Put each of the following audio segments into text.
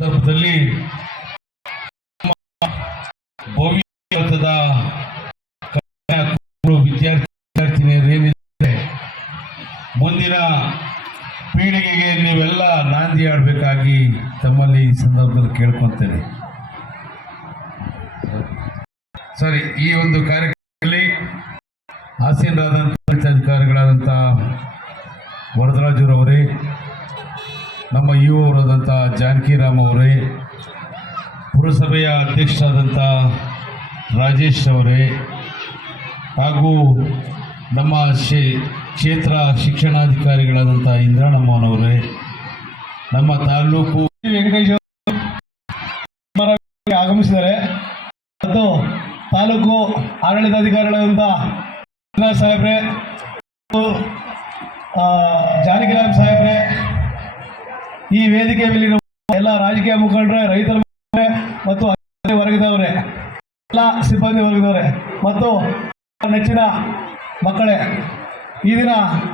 ಸಂದರ್ಭದಲ್ಲಿ ಭವಿಷ್ಯದ ವಿದ್ಯಾರ್ಥಿನಿಯರೇನಿದೆ ಮುಂದಿನ ಪೀಳಿಗೆಗೆ ನೀವೆಲ್ಲ ನಾಂದಿ ಆಡಬೇಕಾಗಿ ತಮ್ಮಲ್ಲಿ ಈ ಸಂದರ್ಭದಲ್ಲಿ ಕೇಳ್ಕೊತೇನೆ. ಸರಿ, ಈ ಒಂದು ಕಾರ್ಯಕ್ರಮದಲ್ಲಿ ಆಸೀನರಾದಂಥ ಅಧಿಕಾರಿಗಳಾದಂಥ ವರದರಾಜರವರೇ, ನಮ್ಮ ಯುವರಾದಂಥ ಜಾನಕಿರಾಮ್ ಅವರೇ, ಪುರಸಭೆಯ ಅಧ್ಯಕ್ಷರಾದಂಥ ರಾಜೇಶ್ ಅವರೇ, ಹಾಗೂ ನಮ್ಮ ಕ್ಷೇತ್ರ ಶಿಕ್ಷಣಾಧಿಕಾರಿಗಳಾದಂಥ ಇಂದ್ರಾಣಮ್ಮನವರೇ, ನಮ್ಮ ತಾಲೂಕು ವೆಂಕಟೇಶ್ ಆಗಮಿಸಿದ್ದಾರೆ ಮತ್ತು ತಾಲೂಕು ಆಡಳಿತಾಧಿಕಾರಿಗಳಾದಂಥ ಸಾಹೇಬ್ರೆ, ಜಾನಕಿರಾಮ್ ಸಾಹೇಬ್ರೆ, ಈ ವೇದಿಕೆ ಮೇಲಿರುವ ಎಲ್ಲ ರಾಜಕೀಯ ಮುಖಂಡರೇ, ರೈತರ ಮತ್ತು ವರ್ಗದವರೇ, ಎಲ್ಲ ಸಿಬ್ಬಂದಿ ವರ್ಗದವರೇ ಮತ್ತು ನೆಚ್ಚಿನ ಮಕ್ಕಳೇ, ಈ ದಿನ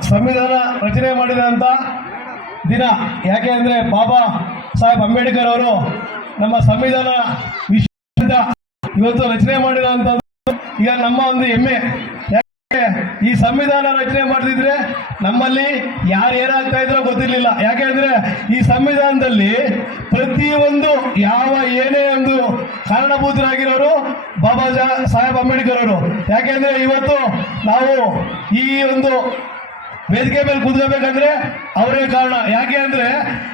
ಸಂವಿಧಾನ ರಚನೆ ಮಾಡಿದಂಥ ದಿನ. ಯಾಕೆ ಅಂದರೆ ಬಾಬಾ ಸಾಹೇಬ್ ಅಂಬೇಡ್ಕರ್ ಅವರು ನಮ್ಮ ಸಂವಿಧಾನ ವಿಷಯದಿಂದ ಇವತ್ತು ರಚನೆ ಮಾಡಿರೋಂಥದ್ದು ಈಗ ನಮ್ಮ ಒಂದು ಹೆಮ್ಮೆ. ಯಾಕೆ ಈ ಸಂವಿಧಾನ ರಚನೆ ಮಾಡದಿದ್ರೆ ನಮ್ಮಲ್ಲಿ ಯಾರು ಏನಾಗ್ತಾ ಇದ್ರೋ ಗೊತ್ತಿರಲಿಲ್ಲ. ಯಾಕೆ ಅಂದರೆ ಈ ಸಂವಿಧಾನದಲ್ಲಿ ಪ್ರತಿಯೊಂದು ಏನೇ ಒಂದು ಕಾರಣಭೂತರಾಗಿರೋರು ಬಾಬಾ ಸಾಹೇಬ್ ಅಂಬೇಡ್ಕರ್ ಅವರು. ಯಾಕೆಂದ್ರೆ ಇವತ್ತು ನಾವು ಈ ಒಂದು ವೇದಿಕೆ ಮೇಲೆ ಕೂತ್ಕೋಬೇಕಂದ್ರೆ ಅವರೇ ಕಾರಣ. ಯಾಕೆ ಅಂದ್ರೆ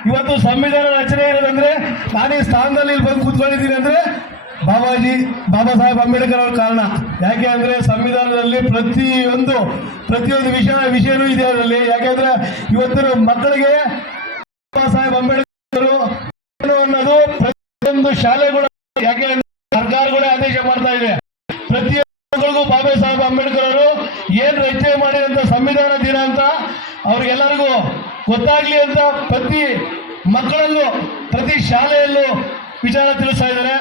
ಇವತ್ತು ಸಂವಿಧಾನ ರಚನೆ ಇರೋದಂದ್ರೆ ನಾನು ಈ ಸ್ಥಾನದಲ್ಲಿ ಬಂದು ಕೂತ್ಕೊಂಡಿದ್ದೀನಿ ಅಂದ್ರೆ ಬಾಬಾ ಸಾಹೇಬ್ ಅಂಬೇಡ್ಕರ್ ಅವ್ರ ಕಾರಣ. ಯಾಕೆ ಅಂದ್ರೆ ಸಂವಿಧಾನದಲ್ಲಿ ಪ್ರತಿಯೊಂದು ವಿಷಯನೂ ಇದೆ ಅದರಲ್ಲಿ. ಯಾಕೆಂದ್ರೆ ಇವತ್ತಿನ ಮಕ್ಕಳಿಗೆ ಬಾಬಾ ಸಾಹೇಬ್ ಅಂಬೇಡ್ಕರ್ ಅನ್ನೋದು ಪ್ರತಿಯೊಂದು ಶಾಲೆಗಳು, ಯಾಕೆ ಸರ್ಕಾರಗಳೇ ಆದೇಶ ಮಾಡ್ತಾ ಇದೆ, ಪ್ರತಿಯೊಂದು ಬಾಬಾ ಸಾಹೇಬ್ ಅಂಬೇಡ್ಕರ್ ಅವರು ಏನ್ ರಚನೆ ಮಾಡಿದಂತ ಸಂವಿಧಾನ ದಿನ ಅಂತ ಅವ್ರಿಗೆಲ್ಲರಿಗೂ ಗೊತ್ತಾಗ್ಲಿ ಅಂತ ಪ್ರತಿ ಮಕ್ಕಳಲ್ಲೂ ಪ್ರತಿ ಶಾಲೆಯಲ್ಲೂ ವಿಚಾರ ತಿಳಿಸ್ತಾ ಇದ್ದಾರೆ.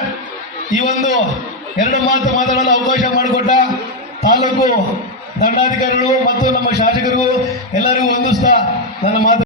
ಈ ಒಂದು ಎರಡು ಮಾತು ಮಾತಾಡಲು ಅವಕಾಶ ಮಾಡಿಕೊಟ್ಟ ತಾಲೂಕು ದಂಡಾಧಿಕಾರಿಗಳು ಮತ್ತು ನಮ್ಮ ಶಾಸಕರಿಗೂ ಎಲ್ಲರಿಗೂ ವಂದಿಸ್ತಾ ನನ್ನ ಮಾತು